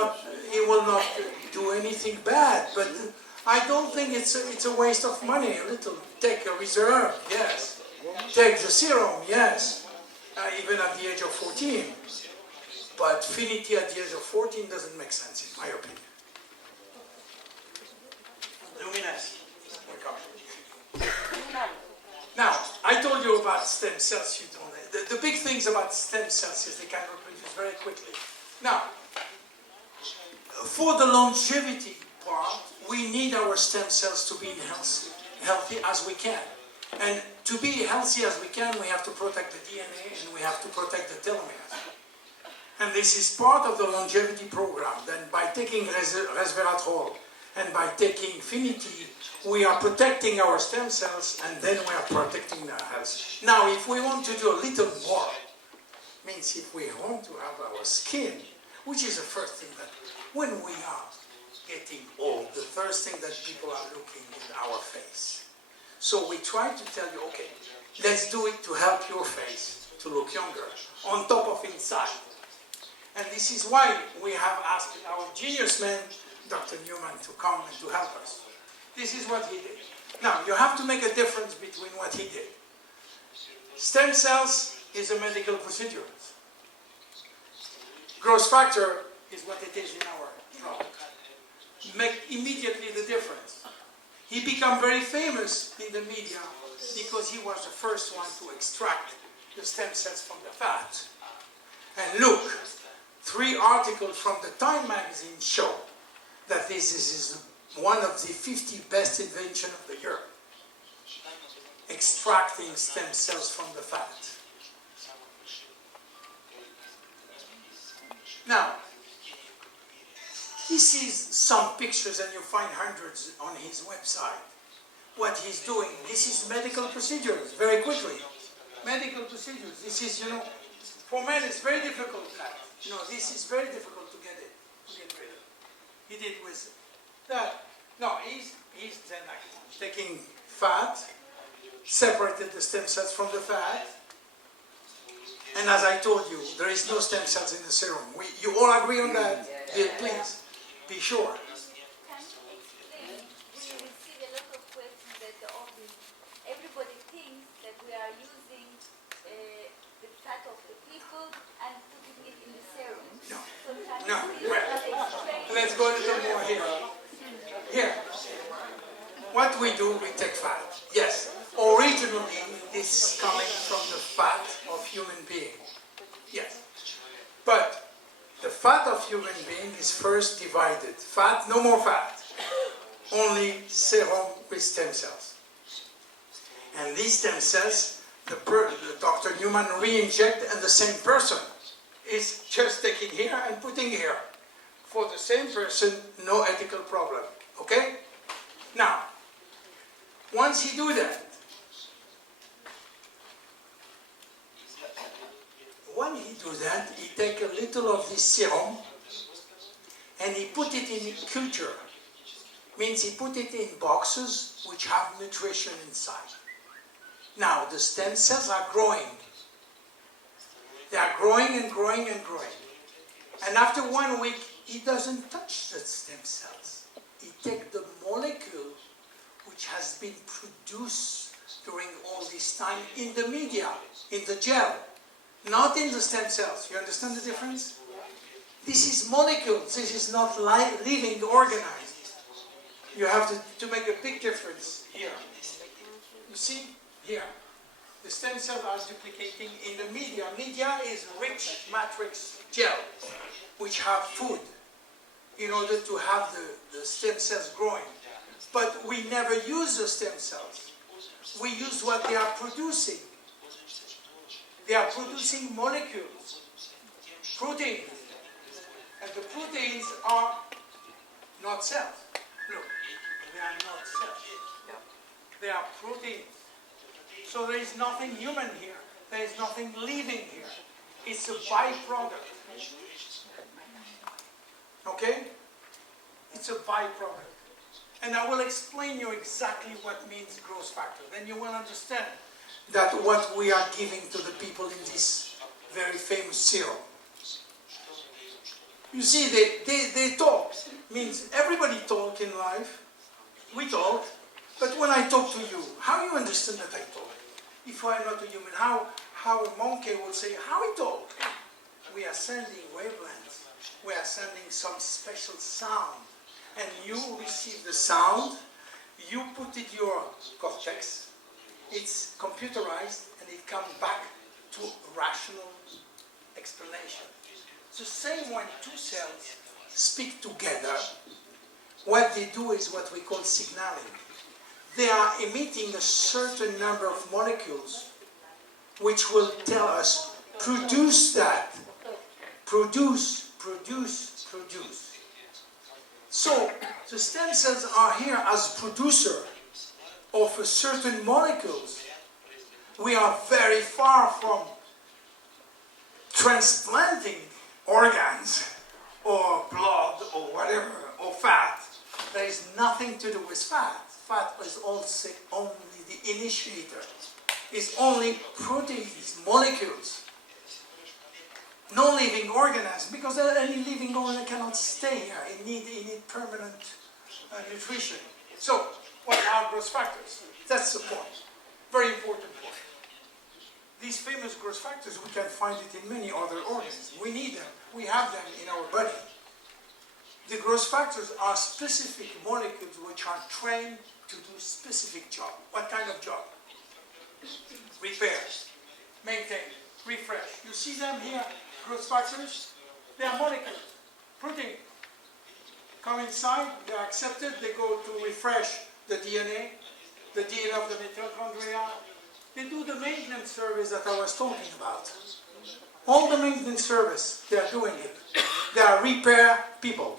not do anything bad. But I don't think it's a waste of money. A little. Take a reserve, yes. Take the serum, yes. Even at the age of 14. But finity at the age of 14 doesn't make sense, in my opinion. Luminous. Now, I told you about stem cells. You don't. The big things about stem cells is they can reproduce very quickly. Now, for the longevity part, we need our stem cells to be healthy as we can. And to be healthy as we can, we have to protect the DNA and we have to protect the telomeres. And this is part of the longevity program. Then by taking resveratrol and by taking finity, we are protecting our stem cells and then we are protecting their health. Now, if we want to do a little more, means if we want to have our skin, which is the first thing that when we are getting old, the first thing that people are looking in our face. So we try to tell you, okay, let's do it to help your face to look younger, on top of inside. And this is why we have asked our genius man, Dr. Newman, to come and to help us. This is what he did. Now, you have to make a difference between what he did. Stem cells is a medical procedure. Growth factor is what it is in our product. Make immediately the difference. He became very famous in the media because he was the first one to extract the stem cells from the fat. And look, 3 articles from the Time magazine show that this is one of the 50 best inventions of the year. Extracting stem cells from the fat. Now, this is some pictures and you find hundreds on his website. What he's doing, this is medical procedures, very quickly. Medical procedures, this is, for men it's very difficult that. This is very difficult to get rid of. He did with that. No, he's then taking fat, separated the stem cells from the fat, and as I told you, there is no stem cells in the serum. You all agree on that? Yeah, please, be sure. Can you explain? We receive a lot of questions that everybody thinks that we are using the fat of the people and putting it in the serum. No. So can No, you well, explain? let's go a little more here. Here, what we do, we take fat. Yes, originally this is coming from the fat of human being. Yes, but the fat of human being is first divided. Fat, no more fat. Only serum with stem cells. And these stem cells, the Dr. Newman re-inject, and the same person is just taking here and putting here. For the same person, no ethical problem. Okay? Now, once he do that, he take a little of this serum and he put it in culture. Means he put it in boxes which have nutrition inside. Now, the stem cells are growing. They are growing and growing and growing. And after 1 week, he doesn't touch the stem cells. He takes the molecule which has been produced during all this time in the media, in the gel, not in the stem cells. You understand the difference? This is molecules. This is not living, organized. You have to make a big difference here. You see here, the stem cells are duplicating in the media. Media is rich matrix gel, which have food in order to have the stem cells growing. But we never use the stem cells. We use what they are producing. They are producing molecules, proteins. And the proteins are not cells. Look, they are not cells. They are proteins. So there is nothing human here. There is nothing living here. It's a byproduct. Okay? It's a byproduct. And I will explain you exactly what means growth factor. Then you will understand that what we are giving to the people in this very famous serum. You see, they talk. Means everybody talk in life. We talk. But when I talk to you, how you understand that I talk? If I am not a human, how a monkey will say, how we talk? We are sending wavelengths. We are sending some special sound. And you receive the sound, you put it in your cortex, it's computerized, and it comes back to rational explanation. It's the same when two cells speak together. What they do is what we call signaling. They are emitting a certain number of molecules which will tell us, produce that. Produce, produce, produce. So, the stem cells are here as producer of a certain molecules. We are very far from transplanting organs or blood or whatever, or fat. There is nothing to do with fat. Fat is also only the initiator. It's only proteins, molecules. No living organism, because any living organism cannot stay here. It need permanent nutrition. So, what are growth factors? That's the point. Very important point. These famous growth factors, we can find it in many other organs. We need them. We have them in our body. The growth factors are specific molecules which are trained to do specific job. What kind of job? Repair, maintain, refresh. You see them here, growth factors? They are molecules, protein. Come inside, they are accepted, they go to refresh the DNA of the mitochondria. They do the maintenance service that I was talking about. All the maintenance service, they are doing it. They are repair people.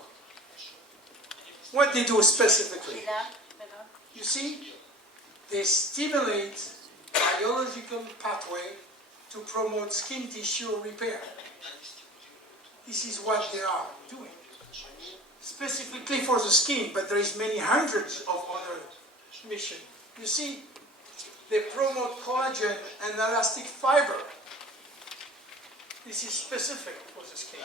What they do specifically? You see, they stimulate biological pathway to promote skin tissue repair. This is what they are doing. Specifically for the skin, but there is many hundreds of other missions. You see, they promote collagen and elastic fiber. This is specific for the skin.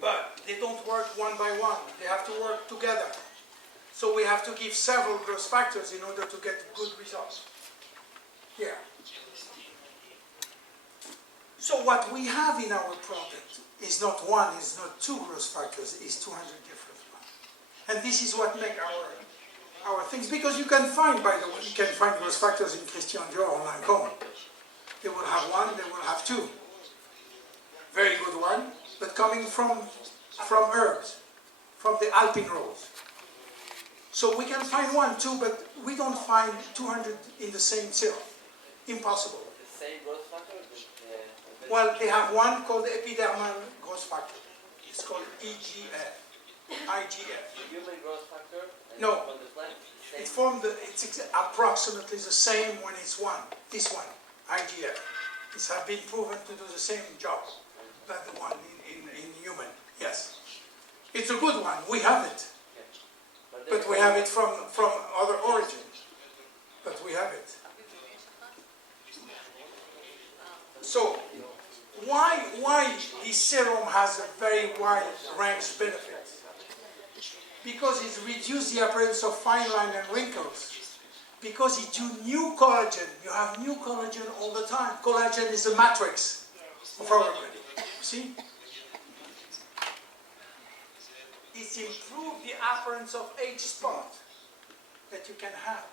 But they don't work one by one. They have to work together. So we have to give several growth factors in order to get good results. Here. So what we have in our product is not one, is not two growth factors, is 200 different ones. And this is what makes our things, because you can find, by the way, you can find growth factors in Christian Dior or Lancôme. They will have one, they will have two. Very good one, but coming from herbs, from the Alpine rose. So we can find one, two, but we don't find 200 in the same serum. Impossible. The same growth factor? Well, they have one called epidermal growth factor. It's called IGF. Human growth factor? No. From the plant? It's approximately the same when it's one. This one, IGF. This has been proven to do the same job that the one in human. Yes. It's a good one. We have it. But we have it from other origins. But we have it. So, why this serum has a very wide range benefits? Because it reduces the appearance of fine line and wrinkles. Because it do new collagen. You have new collagen all the time. Collagen is the matrix of our body. See? It improves the appearance of age spot. That that you can have.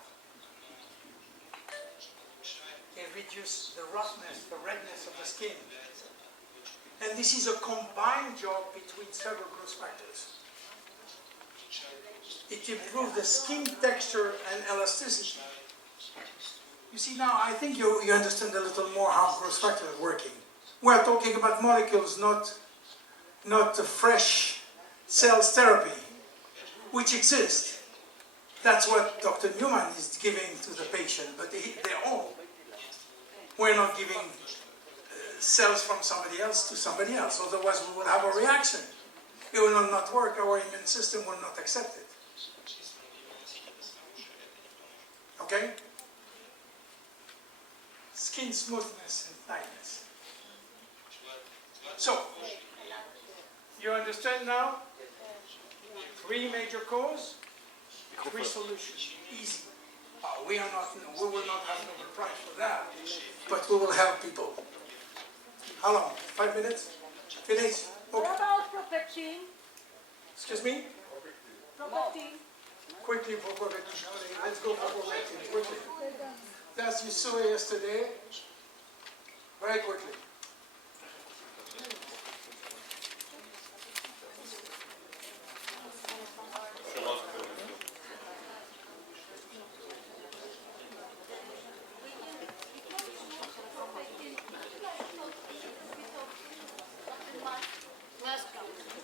It reduces the roughness, the redness of the skin. And this is a combined job between several growth factors. It improves the skin texture and elasticity. You see now, I think you understand a little more how growth factors are working. We're talking about molecules, not fresh cells therapy, which exist. That's what Dr. Newman is giving to the patient, but their own. We're not giving cells from somebody else to somebody else, otherwise we will have a reaction. It will not work, our immune system will not accept it. Okay? Skin smoothness and tightness. So, you understand now? 3 major causes, 3 solutions. Easy. We will not have Nobel Prize for that, but we will help people. How long? 5 minutes? Finish? What Okay. about propectin? Excuse me? Propectin. Quickly for propectin. Let's go for propectin. Quickly. That's you saw yesterday. Very quickly.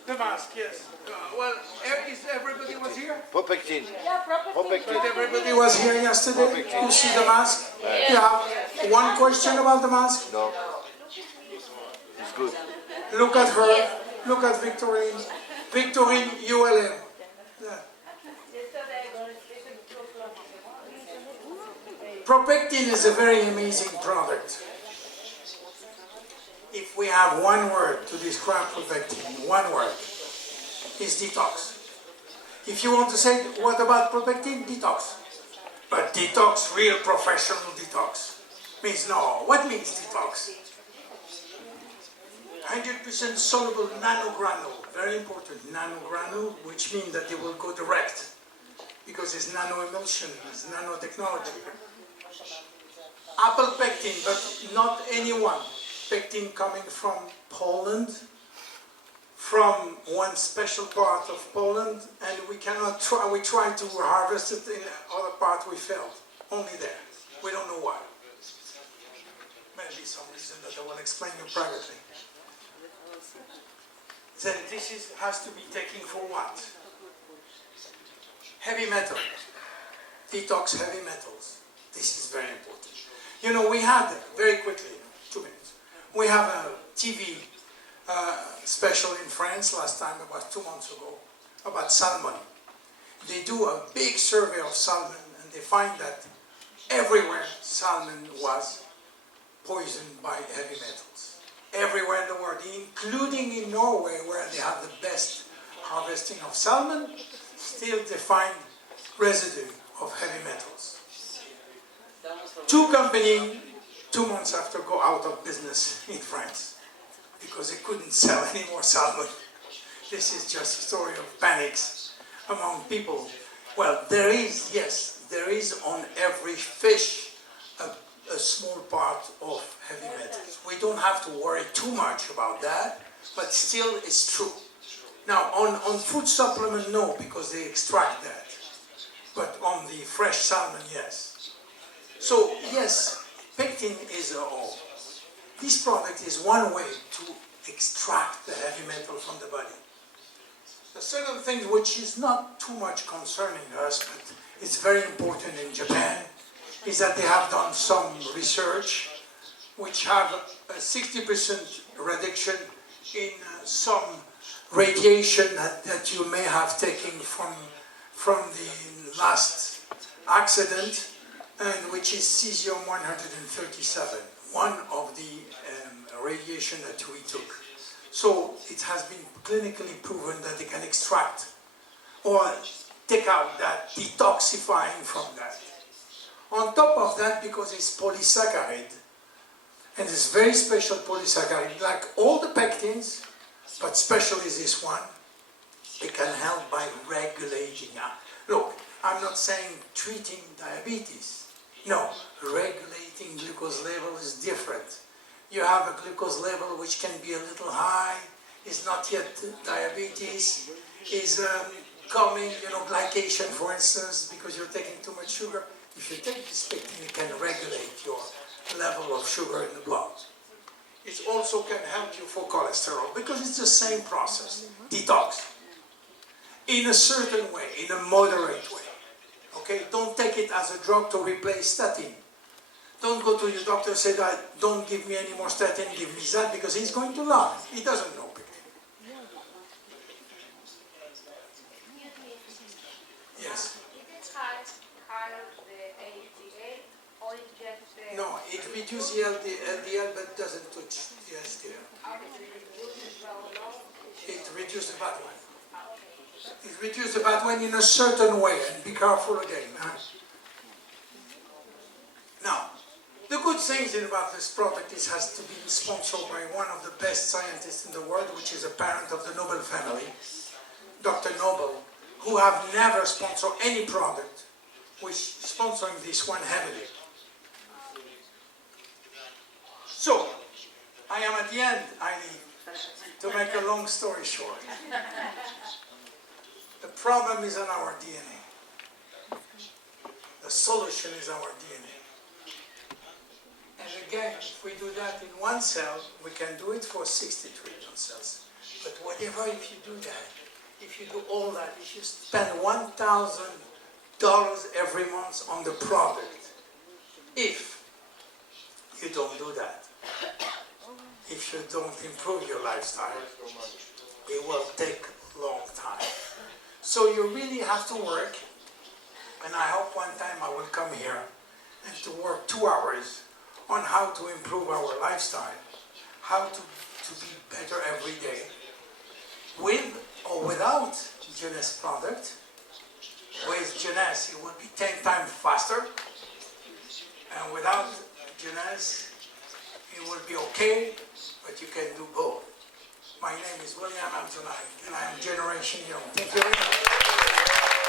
The mask, yes. Well, is everybody was here? Propectin. Yeah, propectin. But everybody was here yesterday. You see the mask? You have one question about the mask? No. It's good. Look at her. Look at Victorine. Victorine ULM. Yeah. Propectin is a very amazing product. If we have one word to describe propectin, one word, is detox. If you want to say, what about propectin? Detox. But detox, real professional detox, means no. What means detox? 100% soluble nanogranule, very important, nanogranule, which means that they will go direct, because it's nano-emulsion, it's nanotechnology. Apple pectin, but not anyone. Pectin coming from Poland, from one special part of Poland, and we cannot try, we tried to harvest it in other part we failed, only there. We don't know why. Maybe some reason that I will explain you privately. Then this has to be taken for what? Heavy metal. Detox heavy metals. This is very important. You know, we had, very quickly, 2 minutes, we have a TV special in France last time, about 2 months ago, about salmon. They do a big survey of salmon and they find that everywhere salmon was poisoned by heavy metals. Everywhere in the world, including in Norway, where they have the best harvesting of salmon, still they find residue of heavy metals. 2 companies, 2 months after, go out of business in France because they couldn't sell any more salmon. This is just a story of panics among people. Well, there is, yes, there is on every fish a small part of heavy metals. We don't have to worry too much about that, but still it's true. Now, on food supplement, no, because they extract that. But on the fresh salmon, yes. So, yes, pectin is all. This product is one way to extract the heavy metal from the body. The second thing, which is not too much concerning us, but it's very important in Japan, is that they have done some research which have a 60% reduction in some radiation that you may have taken from the last accident, and which is cesium-137, one of the radiation that we took. So it has been clinically proven that they can extract or take out that detoxifying from that. On top of that, because it's polysaccharide, and it's very special polysaccharide, like all the pectins, but especially this one, it can help by regulating. Look, I'm not saying treating diabetes. No, regulating glucose level is different. You have a glucose level which can be a little high, is not yet diabetes, is coming, glycation, for instance, because you're taking too much sugar. If you take this pectin, it can regulate your level of sugar in the blood. It also can help you for cholesterol, because it's the same process, detox. In a certain way, in a moderate way. Okay, don't take it as a drug to replace statin. Don't go to your doctor and say that, don't give me any more statin, give me that, because he's going to lie. He doesn't know. Yes. Is it higher the HDL or it just... No, it reduces the LDL but doesn't touch the HDL. It reduces the bad one. It reduces the bad one in a certain way, and be careful again. Huh? Now, the good thing about this product is it has to be sponsored by one of the best scientists in the world, which is a parent of the Nobel family, Dr. Nobel, who have never sponsored any product, which sponsoring this one heavily. So, I am at the end, to make a long story short. The problem is in our DNA. The solution is our DNA. And again, if we do that in one cell, we can do it for 60 trillion cells. But whatever, if you do that, if you do all that, if you spend $1,000 every month on the product, if you don't do that, if you don't improve your lifestyle, it will take a long time. So you really have to work, and I hope one time I will come here and to work 2 hours on how to improve our lifestyle, how to be better every day, with or without Jeunesse product. With Jeunesse, it will be 10 times faster, and without Jeunesse, it will be okay, but you can do both. My name is William Amzallag, and I am Generation Young. Thank you very much.